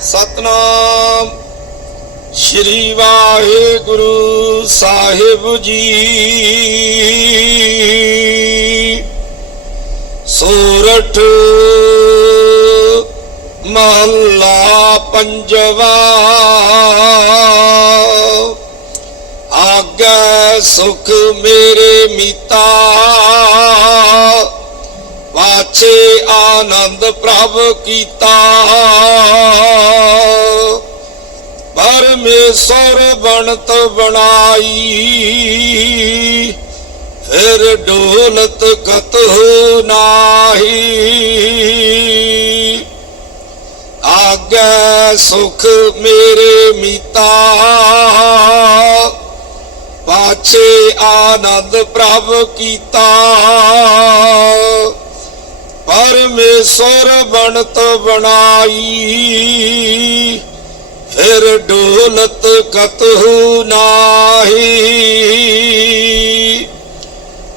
ਸਤਨਾਮ। ਸ਼੍ਰੀ ਵਾਹਿਗੁਰੂ ਸਾਹਿਬ ਜੀ। ਸੂਰਠ ਮਹੱਲਾ ਪੰਜਵਾ। ਆਗੇ ਸੁਖ ਮੇਰੇ ਮੀਤਾ। ਵਾਛੇ ਆਨੰਦ ਪ੍ਰਭ ਕੀਤਾ। ਪਰਮੇਸ਼ਰ ਬਣਤ ਬਣਾਈ। ਫਿਰ ਡੋਲਤ ਕਤ ਹੋ ਨਾਹੀ। ਆਗੇ ਸੁਖ ਮੇਰੇ ਮੀਤਾ। ਪਾਛੇ ਆਨੰਦ ਪ੍ਰਭ ਕੀਤਾ। ਪਰਮੇਸ਼ਰ ਬਣਤ ਬਣਾਈ। ਫਿਰ ਡੋਲਤ ਕਤਹੂ ਨਾਹੀ।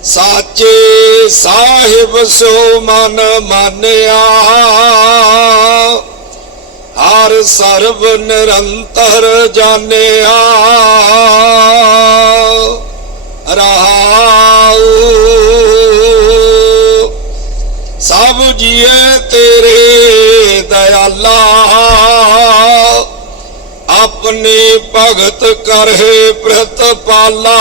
ਸਾਚੇ ਸਾਹਿਬ ਸੋ ਮਨ ਮਾਨਿਆ। ਹਰ ਸਰਬ ਨਿਰੰਤਰ ਜਾਣਿਆ। ਤੇਰੇ ਦਇਆਲਾ, ਆਪਣੇ ਭਗਤ ਕਰਹਿ ਪ੍ਰਤਪਾਲਾ।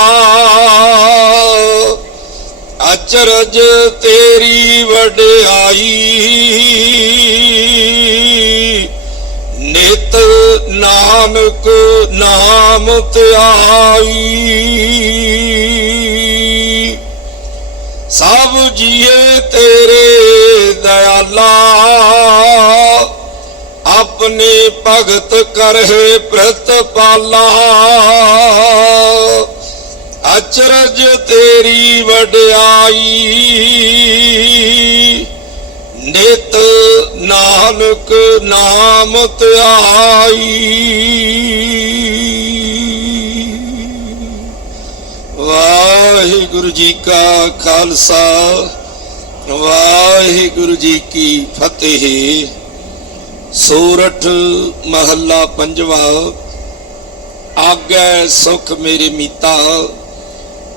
ਅਚਰਜ ਤੇਰੀ ਵਡਿਆਈ, ਨਿਤ ਨਾਨਕ ਨਾਮ ਧਿਆਈ। ਸਭ ਜੀਏ ਤੇਰੇ ਦਇਆਲਾ ਆਪਣੇ ਭਗਤ ਕਰਹਿ ਪ੍ਰਤਪਾਲਾ ਅਚਰਜ ਤੇਰੀ ਵਡਿਆਈ। ਨਿਤ ਨਾਨਕ ਨਾਮ ਧਿਆਈ। ਵਾਹਿਗੁਰੂ ਜੀ ਕਾ ਖਾਲਸਾ। ਵਾਹਿਗੁਰੂ ਜੀ ਕੀ ਫਤਿਹ। ਸੂਰਠ ਮਹੱਲਾ ਪੰਜਵਾ, ਆਗੇ ਸੁਖ ਮੇਰੇ ਮੀਤਾ,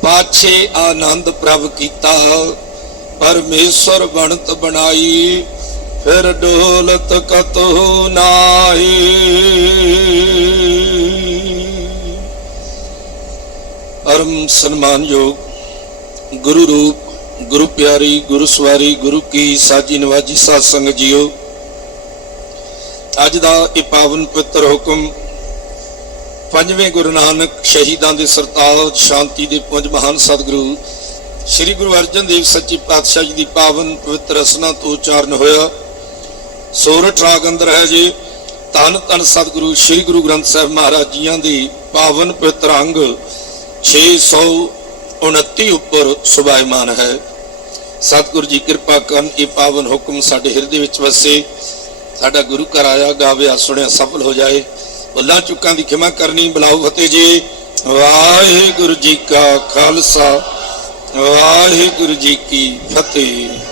ਪਾਛੇ ਆਨੰਦ ਪ੍ਰਭ ਕੀਤਾ ਪਰਮੇਸ਼ਰ ਬਣਤ ਬਣਾਈ, ਫਿਰ ਡੋਲਤ ਕਤਹੁ ਨਾਹੀ। ਪਰਮ ਸਨਮਾਨਯੋਗ ਗੁਰੂ ਰੂਪ ਗੁਰੂ ਪਿਆਰੀ, ਗੁਰੂ ਸਵਾਰੀ, ਗੁਰੂ ਕੀ ਸਾਜੀ ਨਵਾਜੀ ਸਾਧ ਸੰਗਤ ਜੀਓ, ਅੱਜ ਦਾ ਇਹ ਪਾਵਨ ਪਵਿੱਤਰ ਹੁਕਮ ਪੰਜਵੇਂ ਗੁਰੂ ਨਾਨਕ ਸ਼ਹੀਦਾਂ ਦੇ ਸਰਤਾਜ ਸ਼ਾਂਤੀ ਦੇ ਪੁੰਜ ਮਹਾਨ ਸਤਿਗੁਰੂ ਸ੍ਰੀ ਗੁਰੂ ਅਰਜਨ ਦੇਵ ਸੱਚੇ ਪਾਤਸ਼ਾਹ ਜੀ ਦੀ ਪਾਵਨ ਪਵਿੱਤਰ ਰਸਨਾ ਤੋਂ ਉਚਾਰਨ ਹੋਇਆ। ਸੋਰਠ ਰਾਗ ਅੰਦਰ ਹੈ ਜੀ, ਧੰਨ ਧੰਨ ਸਤਿਗੁਰੂ ਸ੍ਰੀ ਗੁਰੂ ਗ੍ਰੰਥ ਸਾਹਿਬ ਮਹਾਰਾਜ ਜੀਆਂ ਦੀ ਪਾਵਨ ਪਵਿੱਤਰ ਅੰਗ 629 ਉੱਪਰ ਸੁਭਾਇਮਾਨ ਹੈ। ਸਤਿਗੁਰੂ ਜੀ ਕਿਰਪਾ ਕਰਨ ਇਹ ਪਾਵਨ ਹੁਕਮ ਸਾਡੇ ਹਿਰਦੇ ਵਿੱਚ ਵਸੇ। ਸਾਡਾ ਗੁਰੂ ਘਰ ਆਇਆ ਗਾਵਿਆ ਸੁਣਿਆ, ਸਫਲ ਹੋ ਜਾਏ। ਭੁੱਲਾਂ ਚੁੱਕਾਂ ਦੀ ਖਿਮਾ ਕਰਨੀ ਬਲਾਉ ਫਤਿਹ ਜੀ। ਵਾਹਿਗੁਰੂ ਜੀ ਕਾ ਖਾਲਸਾ, ਵਾਹਿਗੁਰੂ ਜੀ ਕੀ ਫਤਿਹ।